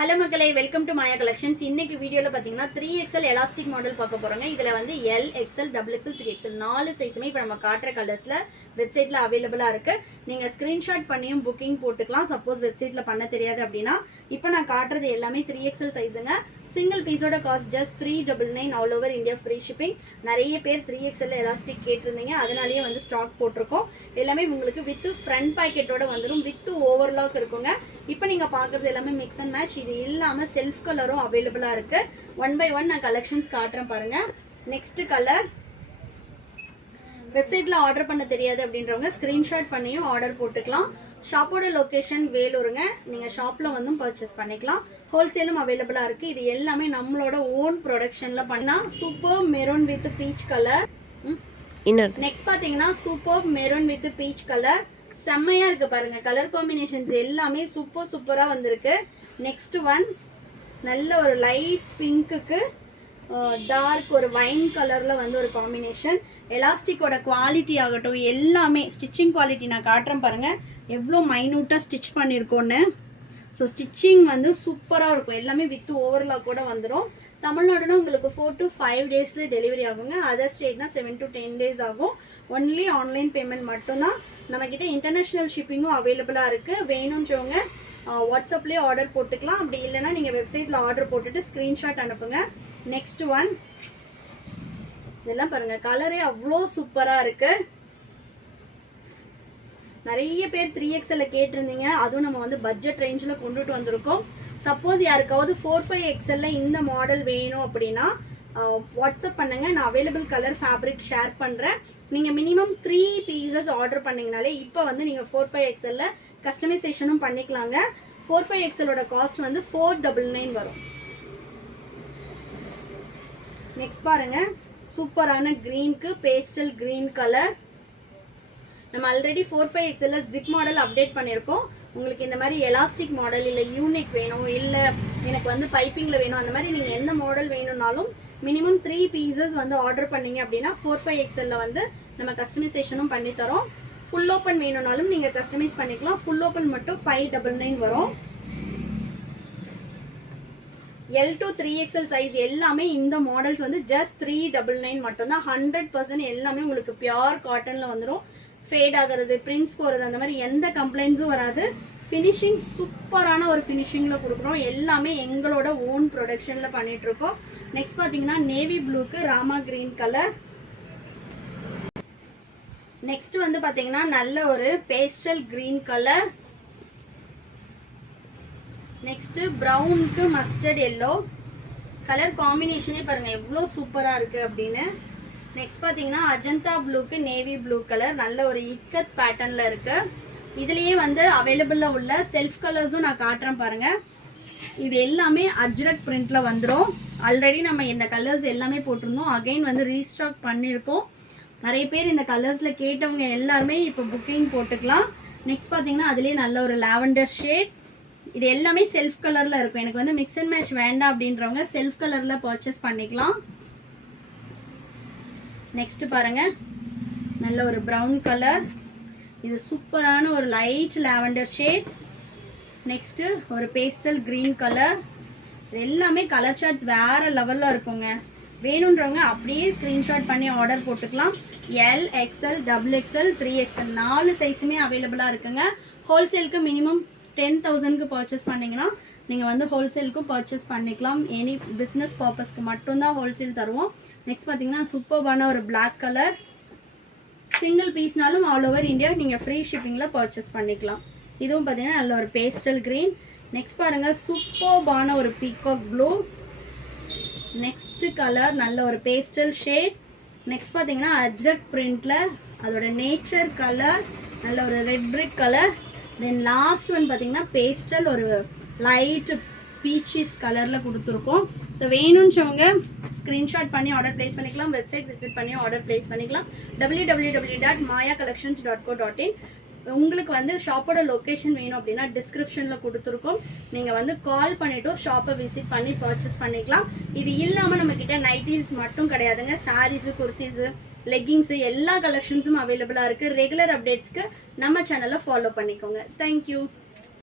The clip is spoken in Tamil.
ஹலோ மக்களே, வெல்கம் டு மாயா கலெக்ஷன்ஸ். இன்னைக்கு வீடியோவில் பார்த்தீங்கன்னா 3XL எலாஸ்டிக் மாடல் பார்க்க போகிறோங்க. இதில் வந்து L, XL, XXL, 3XL 4 சைஸுமே இப்போ நம்ம காட்டுற கலர்ஸில் வெப்சைட்டில் அவைலபிளாக இருக்குது. நீங்கள் ஸ்க்ரீன்ஷாட் பண்ணியும் புக்கிங் போட்டுக்கலாம். சப்போஸ் வெப்சைட்டில் பண்ண தெரியாது அப்படின்னா இப்போ நான் காட்டுறது எல்லாமே 3XL சைஸுங்க. சிங்கிள் பீஸோட cost just 399 all over India free shipping. நிறைய பேர் 3XL எலாஸ்டிக் கேட்டிருந்தீங்க, அதனாலேயே வந்து ஸ்டாக் போட்டிருக்கோம். எல்லாமே உங்களுக்கு வித் ஃப்ரண்ட் பாக்கெட்டோட வந்துடும், வித் ஓவர்லாக் இருக்குங்க. இப்போ நீங்கள் பார்க்குறது எல்லாமே மிக்ஸ் அண்ட் மேட்ச். இது இல்லாமல் செல்ஃப் கலரும் அவைலபிளாக இருக்குது. 1 by 1 நான் கலெக்ஷன்ஸ் காட்டுறேன் பாருங்கள். நெக்ஸ்ட் கலர் வெப்சைட்டில் ஆர்டர் பண்ண தெரியாது அப்படின்றவங்க ஸ்க்ரீன்ஷாட் பண்ணியும் ஆர்டர் போட்டுக்கலாம். ஷாப்போட லொக்கேஷன் வேலூருங்க. நீங்கள் ஷாப்பில் வந்தும் பர்ச்சேஸ் பண்ணிக்கலாம். ஹோல்சேலும் அவைலபிளாக இருக்குது. இது எல்லாமே நம்மளோட ஓன் ப்ரொடக்ஷனில் பண்ணால் super maroon with peach colour. Next பார்த்தீங்கன்னா super maroon with peach colour செம்மையா இருக்கு பாருங்க. கலர் காம்பினேஷன்ஸ் எல்லாமே சூப்பரா வந்திருக்கு. நெக்ஸ்ட் ஒன் நல்ல ஒரு லைட் பிங்க்குக்கு டார்க் ஒரு வைன் கலர்ல வந்து ஒரு காம்பினேஷன். எலாஸ்டிக்கோட குவாலிட்டி ஆகட்டும் எல்லாமே ஸ்டிச்சிங் குவாலிட்டி நான் காட்டுறேன் பாருங்க, எவ்வளோ மைனூட்டாக ஸ்டிச் பண்ணியிருக்கோன்னு. ஸோ ஸ்டிச்சிங் வந்து சூப்பராக இருக்கும். எல்லாமே வித் ஓவர்லாக் கூட வந்துடும். தமிழ்நாடுனா உங்களுக்கு 4 to 5 டேஸில் டெலிவரி ஆகுங்க. அதர் ஸ்டேட்னா 7 to 10 டேஸ் ஆகும். ஒன்லி ஆன்லைன் பேமெண்ட் மட்டும்தான். நம்மக்கிட்ட இன்டர்நேஷ்னல் ஷிப்பிங்கும் அவைலபிளாக இருக்குது. வேணுன்றவங்க வாட்ஸ்அப்லேயே ஆர்டர் போட்டுக்கலாம். அப்படி இல்லைன்னா நீங்கள் வெப்சைட்டில் ஆர்டர் போட்டுட்டு ஸ்க்ரீன்ஷாட் அனுப்புங்க. நெக்ஸ்ட் ஒன் இதெல்லாம் பாருங்கள், கலரே அவ்வளோ சூப்பராக இருக்குது. நிறைய பேர் 3XL கேட்டிருந்தீங்க, அதுவும் நம்ம வந்து பட்ஜெட் ரேஞ்சில் கொண்டுட்டு வந்திருக்கோம். சப்போஸ் யாருக்காவது 4-5XL இந்த மாடல் வேணும் அப்படின்னா வாட்ஸ்அப் பண்ணுங்க. நான் அவைலபிள் கலர் ஃபேப்ரிக் ஷேர் பண்ணுறேன். நீங்கள் மினிமம் 3 பீசஸ் ஆர்டர் பண்ணிங்கனாலே இப்போ வந்து நீங்கள் 4-5XL கஸ்டமைசேஷனும் பண்ணிக்கலாங்க. 4-5XLோட காஸ்ட் வந்து 499 வரும். நெக்ஸ்ட் பாருங்க, சூப்பரான க்ரீனுக்கு பேஸ்டல் க்ரீன் கலர். நம்ம already 4-5XL zip model update பண்ணியிருக்கோம். உங்களுக்கு இந்த மாதிரி எலாஸ்டிக் மாடல் இல்லை யூனிக் வேணும், இல்லை எனக்கு வந்து பைப்பிங்கில் வேணும், அந்த மாதிரி நீங்கள் எந்த மாடல் வேணும்னாலும் மினிமம் 3 பீசஸ் வந்து ஆர்டர் பண்ணீங்க அப்படின்னா 4-5XL வந்து நம்ம கஸ்டமைசேஷனும் பண்ணி தரோம். ஃபுல் ஓப்பன் வேணும்னாலும் நீங்கள் கஸ்டமைஸ் பண்ணிக்கலாம். ஃபுல் ஓப்பன் மட்டும் 599 வரும். L to 3XL சைஸ் எல்லாமே இந்த மாடல்ஸ் வந்து ஜஸ்ட் 399 மட்டும்தான். 100% எல்லாமே உங்களுக்கு பியோர் காட்டனில் வந்துடும். ஃபேட் ஆகிறது, பிரிண்ட்ஸ் போகிறது, அந்த மாதிரி எந்த கம்ப்ளைண்ட்ஸும் வராது. ஃபினிஷிங் சூப்பரான ஒரு ஃபினிஷிங்கில் கொடுக்குறோம். எல்லாமே எங்களோட ஓன் ப்ரொடக்ஷனில் பண்ணிகிட்ருக்கோம். நெக்ஸ்ட் பார்த்தீங்கன்னா நேவி ப்ளூக்கு ராமா கிரீன் கலர். நெக்ஸ்ட் வந்து பார்த்தீங்கன்னா நல்ல ஒரு பேஸ்டல் கிரீன் கலர். நெக்ஸ்ட்டு ப்ரௌனுக்கு மஸ்டர்ட் எல்லோ கலர் காம்பினேஷனே பாருங்கள் எவ்வளோ சூப்பராக இருக்குது அப்படின்னு. நெக்ஸ்ட் பார்த்தீங்கன்னா அஜந்தா ப்ளூக்கு நேவி ப்ளூ கலர் நல்ல ஒரு இக்கத் பேட்டர்னில் இருக்குது. இதுலேயே வந்து அவைலபிளில் உள்ள செல்ஃப் கலர்ஸும் நான் காட்டுறேன் பாருங்கள். இது எல்லாமே அஜ்ரக் பிரிண்டில் வந்துடும். ஆல்ரெடி நம்ம இந்த கலர்ஸ் எல்லாமே போட்டிருந்தோம், அகைன் வந்து ரீஸ்டாக் பண்ணியிருக்கோம். நிறைய பேர் இந்த கலர்ஸில் கேட்டவங்க எல்லாருமே இப்போ புக்கிங் போட்டுக்கலாம். நெக்ஸ்ட் பார்த்தீங்கன்னா அதுலேயே நல்ல ஒரு லாவெண்டர் ஷேட். இது எல்லாமே செல்ஃப் கலரில் இருக்கும். எனக்கு வந்து மிக்ஸ் அண்ட் மேட்ச் வேண்டாம் அப்படின்றவங்க செல்ஃப் கலரில் பர்ச்சேஸ் பண்ணிக்கலாம். நெக்ஸ்ட் பாருங்க, நல்ல ஒரு ப்ரௌன் கலர். இது சூப்பரான ஒரு லைட் லாவெண்டர் ஷேட். நெக்ஸ்ட்டு ஒரு பேஸ்டல் க்ரீன் கலர். இது எல்லாமே கலர் ஷார்ட்ஸ் வேறு லெவலில் இருக்குங்க. வேணுன்றவங்க அப்படியே ஸ்க்ரீன்ஷாட் பண்ணி ஆர்டர் போட்டுக்கலாம். L, XL, XXL, 3XL 4 சைஸுமே அவைலபிளாக இருக்குங்க. ஹோல்சேலுக்கு மினிமம் 10,000க்கு பர்ச்சேஸ் பண்ணிங்கன்னா நீங்கள் வந்து ஹோல்சேலுக்கும் பர்ச்சேஸ் பண்ணிக்கலாம். எனி பிஸ்னஸ் பர்பஸ்க்கு மட்டும்தான் ஹோல்சேல் தருவோம். நெக்ஸ்ட் பார்த்தீங்கன்னா சூப்பர்பான ஒரு பிளாக் கலர். சிங்கிள் பீஸ்னாலும் ஆல் ஓவர் இந்தியா நீங்கள் ஃப்ரீ ஷிப்பிங்கில் பர்ச்சேஸ் பண்ணிக்கலாம். இதுவும் பார்த்தீங்கன்னா நல்ல ஒரு பேஸ்டல் க்ரீன். நெக்ஸ்ட் பாருங்கள், சூப்பர்பான ஒரு பீகாக் ப்ளூ. நெக்ஸ்ட் கலர் நல்ல ஒரு பேஸ்டல் ஷேட். நெக்ஸ்ட் பார்த்தீங்கன்னா அஜ்ரக் பிரிண்டில் அதோட நேச்சர் கலர் நல்ல ஒரு red brick colour. Then last one பார்த்தீங்கன்னா பேஸ்டல் ஒரு லைட் பீச்சிஸ் கலரில் கொடுத்துருக்கோம். ஸோ வேணுன்றவங்க ஸ்க்ரீன்ஷாட் பண்ணி ஆர்டர் ப்ளேஸ் பண்ணிக்கலாம். வெப்சைட் விசிட் பண்ணி ஆர்டர் ப்ளேஸ் பண்ணிக்கலாம். www.mayacollections.co.in. உங்களுக்கு வந்து ஷாப்போட லொக்கேஷன் வேணும் அப்படின்னா டிஸ்கிரிப்ஷனில் கொடுத்துருக்கோம். நீங்கள் வந்து கால் பண்ணிவிட்டு ஷாப்பை விசிட் பண்ணி பர்ச்சேஸ் பண்ணிக்கலாம். இது இல்லாமல் நம்மக்கிட்ட நைட்டிஸ் மட்டும் கிடையாதுங்க, சாரீஸு, குர்த்திஸு, லெகிங்ஸு எல்லா கலெக்ஷன்ஸும் அவைலபிளாக இருக்குது. ரெகுலர் அப்டேட்ஸ்க்கு நம்ம சேனலை ஃபாலோ பண்ணிக்கோங்க. தேங்க்யூ.